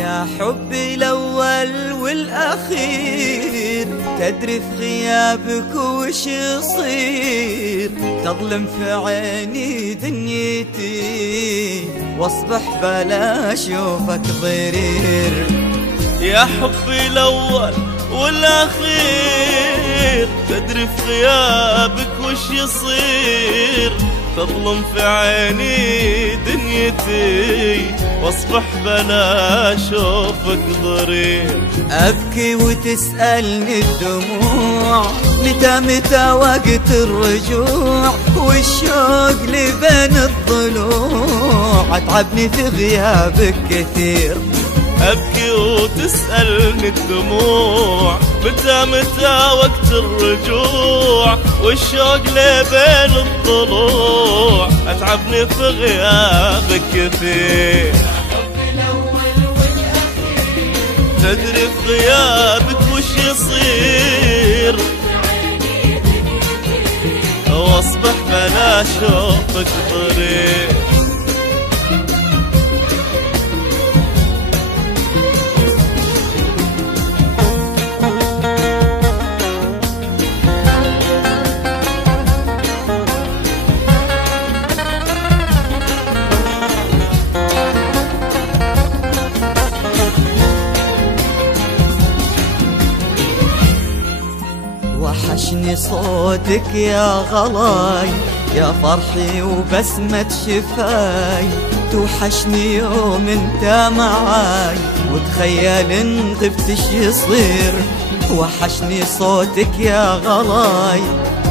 يا حبي الأول والأخير، تدري في غيابك وش يصير، تظلم في عيني دنيتي واصبح بلا اشوفك ضرير. يا حبي الأول والأخير، تدري في غيابك وش يصير، تظلم في عيني دنيتي واصبح بلا اشوفك ضرير. ابكي وتسألني الدموع متى وقت الرجوع، والشوق اللي بين الضلوع اتعبني في غيابك كثير. أبكي وتسألني الدموع متى وقت الرجوع، والشوق لي بين الضلوع أتعبني في غيابك كثير. تدري في غيابك وش يصير، واصبح بلا شوفك ضرير. وحشني صوتك يا غلاي، يا فرحي وبسمة شفاي، توحشني يوم انت معاي، وتخيل ان غبت ايش يصير. وحشني صوتك يا غلاي،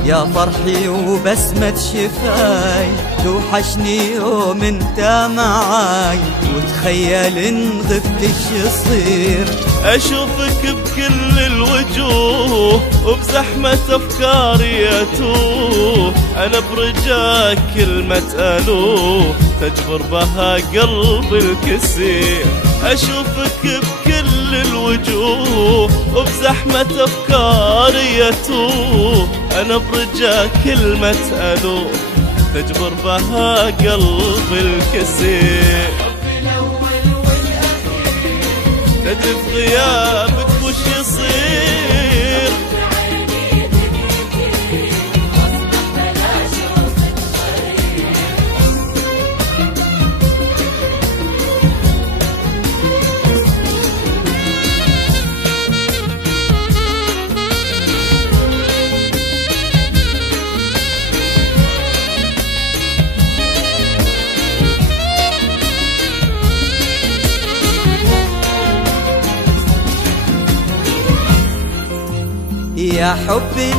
يا فرحي وبسمة شفاي، توحشني يوم انت معاي، وتخيل ان غبت ايش يصير. أشوفك بكل الوجوه وبزحمة أفكاري أتوه، أنا برجاك كلمة ألوه تجبر بها قلبي الكسير. أشوفك بكل الوجوه وبزحمة أفكاري أتوه، أنا برجاك كلمة ألوه تجبر بها قلبي الكسير. تدري في غيابك وش يصير، يا حبي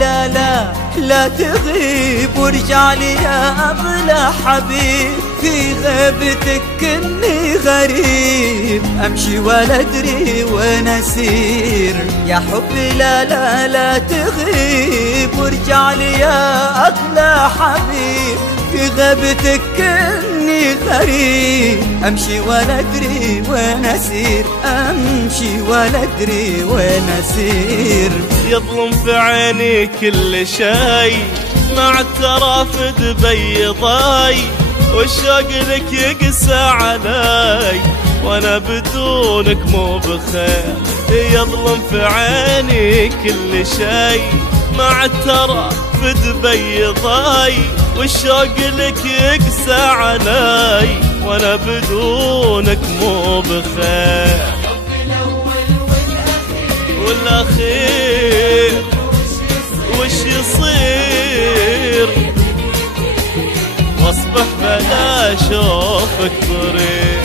لا تغيب، وارجع لي يا أغلى حبيب، في غيبتك كني غريب، أمشي ولا أدري وين أسير. يا حبي لا تغيب، وارجع لي يا أغلى حبيب، في غيبتك كني غريب، أمشي ولا أدري وين أسير، أمشي ولا أدري وين أسير. يظلم في عيني كل شي، مع الترافد بيضاي، والشوق لك يقسى علي، وانا بدونك مو بخير. يظلم في عيني كل شي، مع الترافد بيضاي، والشوق لك يقسى علي، وانا بدونك مو بخير. والأخير وش يصير، واصبح بلا شوفك ضرير.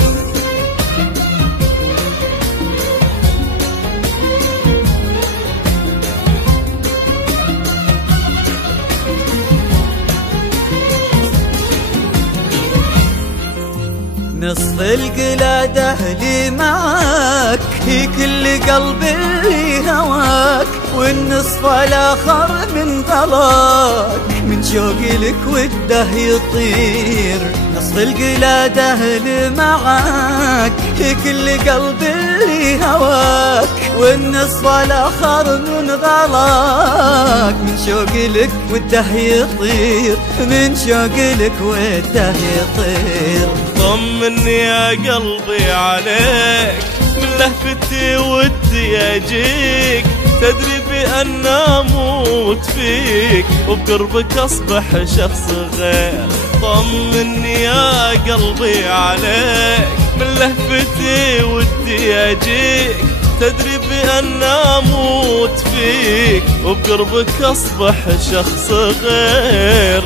نصف القلاد أهلي معاك، هي كل قلبي اللي هواك، والنصف الآخر من غلاك، من شوقي لك وده يطير. نصف القلاد أهلي معاك، هي كل قلبي اللي هواك، والنصف الآخر من غلاك، من شوقي لك وده يطير، من شوقي لك وده يطير. طمني يا قلبي عليك، من لهفتي ودي اجيك، تدري بأن اموت فيك وبقربك اصبح شخص غير. طمني يا قلبي عليك، من لهفتي ودي اجيك، تدري بأن اموت فيك وبقربك اصبح شخص غير.